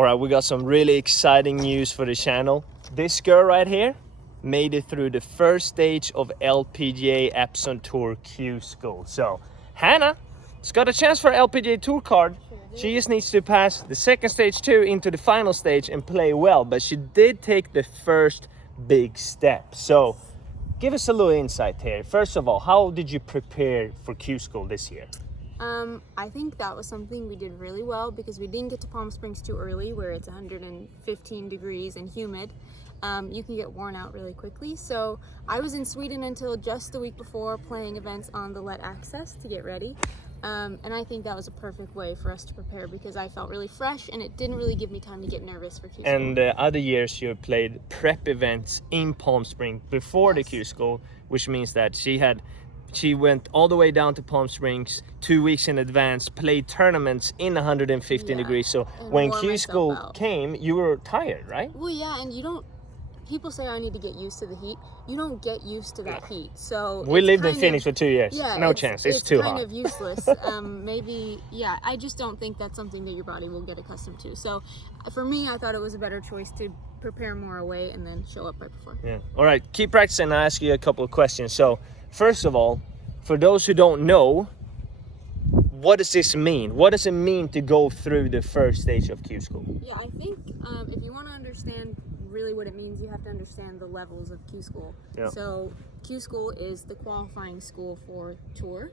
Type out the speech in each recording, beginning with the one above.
All right, we got some really exciting news for the channel. This girl right here made it through the first stage of LPGA Epson Tour Q School. So Hannah's got a chance for LPGA Tour card. She just needs to pass the second stage too into the final stage and play well, but she did take the first big step. So give us a little insight here. First of all, how did you prepare for Q School this year? I think that was something we did really well because we didn't get to Palm Springs too early where it's 115 degrees and humid. You can get worn out really quickly. So I was in Sweden until just the week before playing events on the Let Access to get ready. And I think that was a perfect way for us to prepare because I felt really fresh and it didn't really give me time to get nervous for Q School. And other years you played prep events in Palm Springs before the Q School, which means that she went all the way down to Palm Springs 2 weeks in advance, played tournaments in 115 degrees. So when Q School came, you were tired, right? Well, yeah, and people say I need to get used to the heat. You don't get used to that heat. So we lived in Phoenix for 2 years. Yeah, no chance. It's too hot. It's kind of useless. I just don't think that's something that your body will get accustomed to. So for me, I thought it was a better choice to prepare more away and then show up right before. Yeah. All right, keep practicing. I'll ask you a couple of questions. So first of all, for those who don't know, what does this mean? What does it mean to go through the first stage of Q School? Yeah, I think if you want to understand really what it means, you have to understand the levels of Q School. Yeah. So Q School is the qualifying school for tour.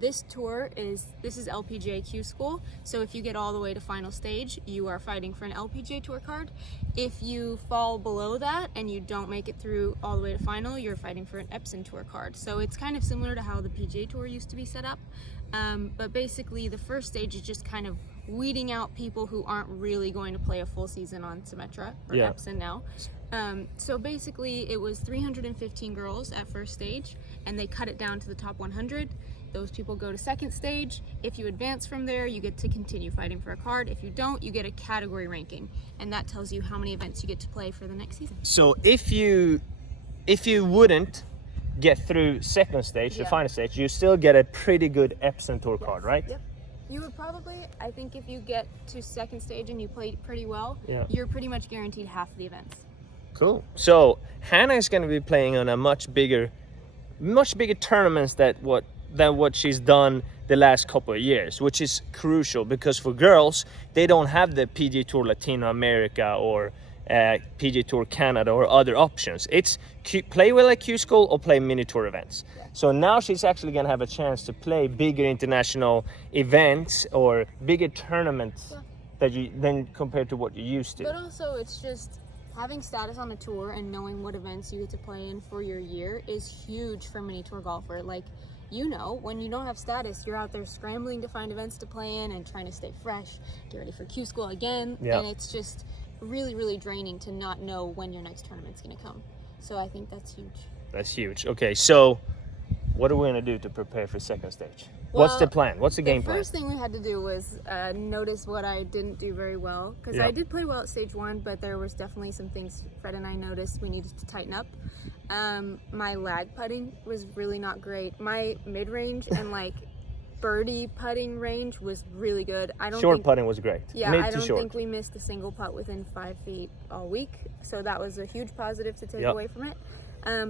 This is LPGA Q School. So if you get all the way to final stage, you are fighting for an LPGA Tour card. If you fall below that and you don't make it through all the way to final, you're fighting for an Epson Tour card. So it's kind of similar to how the PGA Tour used to be set up. But basically the first stage is just kind of weeding out people who aren't really going to play a full season on Symetra or Epson now. So basically it was 315 girls at first stage and they cut it down to the top 100. Those people go to second stage. If you advance from there, you get to continue fighting for a card. If you don't, you get a category ranking, and that tells you how many events you get to play for the next season. So if you wouldn't get through second stage, the final stage, you still get a pretty good Epson Tour card, right? Yep. You would probably, I think if you get to second stage and you play pretty well, you're pretty much guaranteed half the events. Cool. So Hannah is going to be playing on a much bigger tournaments than what she's done the last couple of years, which is crucial because for girls, they don't have the PGA Tour Latino America or PGA Tour Canada or other options. It's play well at Q School or play mini tour events. So now she's actually going to have a chance to play bigger international events or bigger tournaments than compared to what you used to. But also it's just having status on a tour and knowing what events you get to play in for your year is huge for a mini tour golfer. Like, when you don't have status, you're out there scrambling to find events to play in and trying to stay fresh, get ready for Q School again. And it's just really, really draining to not know when your next tournament's going to come. So I think that's huge. That's huge. Okay, so what are we going to do to prepare for second stage? Well, what's the plan? What's the game plan? The first thing we had to do was notice what I didn't do very well. Because I did play well at stage 1, but there was definitely some things Fred and I noticed we needed to tighten up. My lag putting was really not great. My mid-range and birdie putting range was really good. Short putting was great. Yeah, I don't think we missed a single putt within 5 feet all week. So that was a huge positive to take away from it.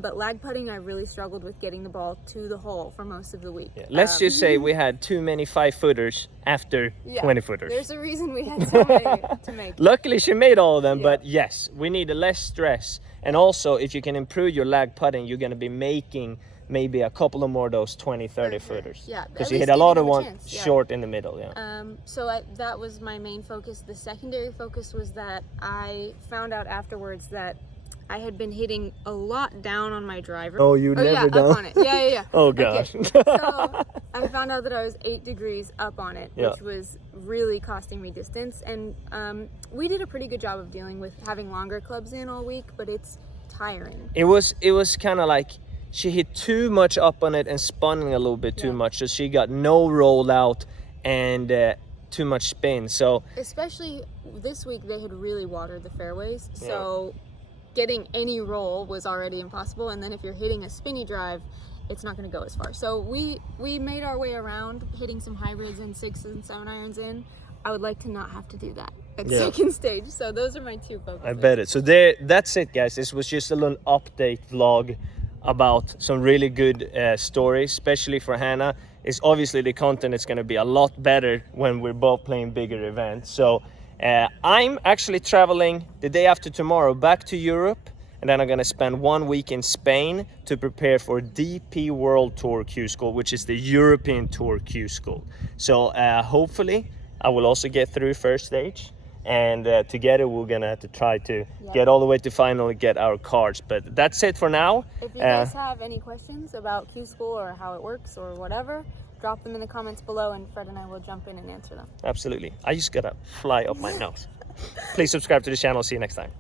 But lag putting, I really struggled with getting the ball to the hole for most of the week. Let's just say we had too many 5-footers after 20-footers. There's a reason we had so many to make. Luckily, she made all of them, but yes, we need less stress. And also, if you can improve your lag putting, you're going to be making maybe a couple of more of those 20-30 footers. Yeah, because you hit a lot of one short in the middle. That was my main focus. The secondary focus was that I found out afterwards that I had been hitting a lot down on my driver. Oh, you never done? Up on it. Yeah. Oh gosh. Okay. So I found out that I was 8 degrees up on it, which was really costing me distance. And we did a pretty good job of dealing with having longer clubs in all week, but it's tiring. It was kind of like she hit too much up on it and spun a little bit too much, so she got no rollout and too much spin. So especially this week, they had really watered the fairways, so getting any roll was already impossible. And then if you're hitting a spinny drive, it's not going to go as far. So we made our way around, hitting some hybrids and 6s and 7 irons in. I would like to not have to do that at Yeah. second stage. So those are my two focuses. I bet it. So that's it, guys. This was just a little update vlog about some really good stories, especially for Hannah. Is obviously the content is going to be a lot better when we're both playing bigger events. So I'm actually traveling the day after tomorrow back to Europe, and then I'm going to spend 1 week in Spain to prepare for DP World Tour Q School, which is the European Tour Q School. So hopefully I will also get through first stage, and together we're gonna have to try to get all the way to final and get our cards. But that's it for now. If you guys have any questions about Q School or how it works or whatever, drop them in the comments below, and Fred and I will jump in and answer them. Absolutely. I just gotta fly up my nose. Please subscribe to the channel. See you next time.